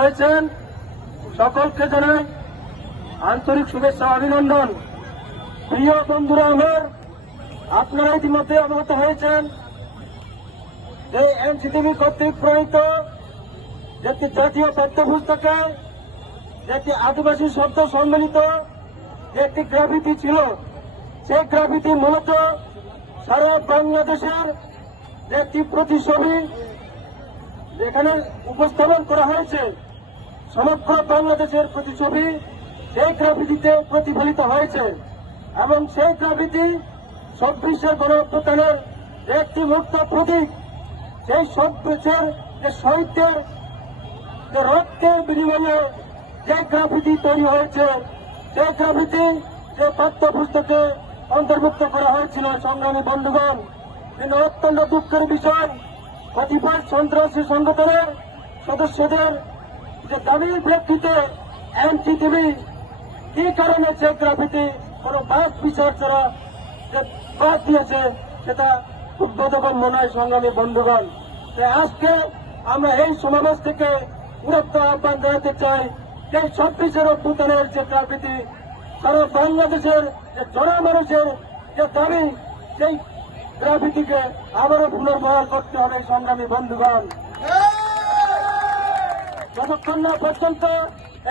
হয়েছেন সকলকে জানাই আন্তরিক শুভেচ্ছা অভিনন্দন। প্রিয় বন্ধুরা আমার, আপনারা ইতিমধ্যে অবগত হয়েছেন যে এনসিটিভি কর্তৃক প্রণীত যে একটি জাতীয় পাঠ্যপুস্তকে যে একটি আদিবাসী শব্দ সম্মিলিত যে একটি গ্রাফিতি ছিল, সেই গ্রাফিতি মূলত সারা বাংলাদেশের যে একটি প্রতিছবি যেখানে উপস্থাপন করা হয়েছে, সমগ্র বাংলাদেশের প্রতিছবি সেই গ্রাফিতিতে প্রতিফলিত হয়েছে এবং সেই গ্রাফিতি ২৬শে গণঅভ্যুত্থানের একটি মুক্ত প্রতীক। সেই ২৬-এর যে শহীদদের যে রক্তের বিনিময়ে যে গ্রাফিতি তৈরি হয়েছে, সেই গ্রাফিতি যে পাঠ্যপুস্তকে অন্তর্ভুক্ত করা হয়েছিল সংগ্রামী বন্ধুগণ, কিন্তু অত্যন্ত দুঃখের বিষয় কতিপয় সন্ত্রাসী সংগঠনের সদস্যদের যে দাবির প্রেক্ষিতে এনসিটিভি কি কারণে সেই গ্রাফিতি কোন বাদ বিচার ছাড়া যে বাদ দিয়েছে সেটা খুব বোধগম্য নয়। সংগ্রামী বন্ধুগণ, আজকে আমরা এই সমাবেশ থেকে উদাত্ত আহ্বান জানাতে চাই যে ২৬-এর অভ্যুত্থানের যে গ্রাফিতি সারা বাংলাদেশের যে জনমানুষের যে দাবি, সেই গ্রাফিতিকে আবারও পুনর্বহাল করতে হবে। সংগ্রামী বন্ধুগণ, যতক্ষণ না পর্যন্ত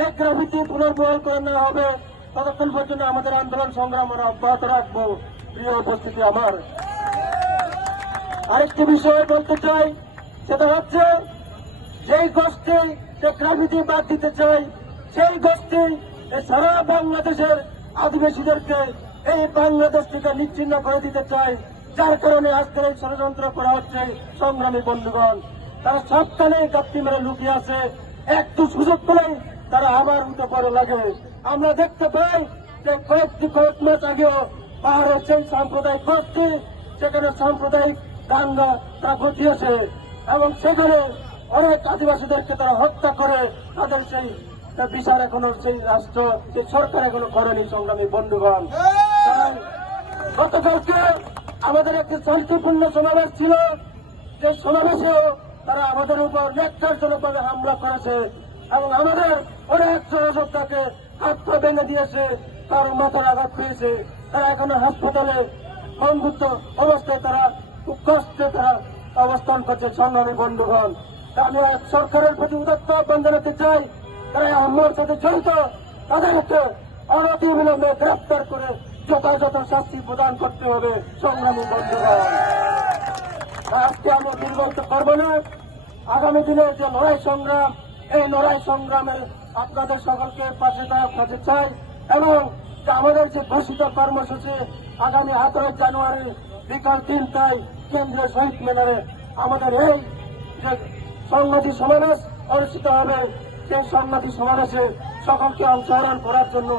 এই গ্রাফিতি পুনর্বহাল করে নেওয়া হবে ততক্ষণ পর্যন্ত আমাদের আন্দোলন সংগ্রাম আমরা অব্যাহত রাখবো। প্রিয় উপস্থিতি আমার, আরেকটি বিষয় বলতে চাই, সেটা হচ্ছে যেই গোষ্ঠী যে গ্রাফিতি বাদ দিতে চাই, সেই গোষ্ঠী সারা বাংলাদেশের আদিবাসীদেরকে এই বাংলাদেশ থেকে নিচ্ছিন্ন করে দিতে চায়, যার কারণে আজকের এই ষড়যন্ত্র করা হচ্ছে। সংগ্রামী বন্ধুগণ, তারা সবখানে গাপ্তি মেরে লুকিয়ে আছে, একটু সুযোগ পেলেই তারা আবার উঠে পড়ে লাগে। আমরা দেখতে পাই যে কয়েক মাস আগেও পাহাড়ের সেই সাম্প্রদায়িক গোষ্ঠী সেখানে সাম্প্রদায়িক দাঙ্গা তারা ঘটিয়েছে এবং সেখানে অনেক আদিবাসীদেরকে তারা হত্যা করে তাদের সেই বিচার এখনো সেই রাষ্ট্র সেই সরকার এখনো করেনি। সংগ্রামী বন্ধুগণ, গতকালকে আমাদের একটি শান্তিপূর্ণ সমাবেশ ছিল, যে সমাবেশেও তারা আমাদের উপর ন্যাক্কারজনকভাবে হামলা করেছে এবং আমাদের অনেক সহযোদ্ধাকে হাত পা ভেঙে দিয়েছে, তার মাথার আঘাত পেয়েছে। তারা এখনো হাসপাতালে বন্ধুত্ব অবস্থায় তারা খুব কষ্টে তারা অবস্থান করছে। সংগ্রামী বন্ধুগণ, আমি সরকারের প্রতি উদাত্ত আহ্বান জানাতে চাই, তারা হামলার সাথে জড়িত তাদেরকে অনতিবিলম্বে গ্রেফতার করে যথাযথ শাস্তি প্রদান করতে হবে। সংগ্রামী বন্ধুগণ, আজকে আমরা দীর্ঘায়িত করবো না। আগামী দিনের যে লড়াই সংগ্রাম, এই লড়াই সংগ্রামে আপনাদের সকলকে পাশে থাকতে চাই এবং আমাদের যে ঘোষিত কর্মসূচি আগামী 18 জানুয়ারি বিকাল 3টায় কেন্দ্রীয় শহীদ মিনারে আমাদের এই যে সংহতি সমাবেশ অনুষ্ঠিত হবে, সেই সংহতি সমাবেশে সকলকে অংশগ্রহণ করার জন্য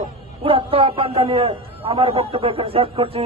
উদাত্ত আহ্বান জানিয়ে আমার বক্তব্য শেষ করছি।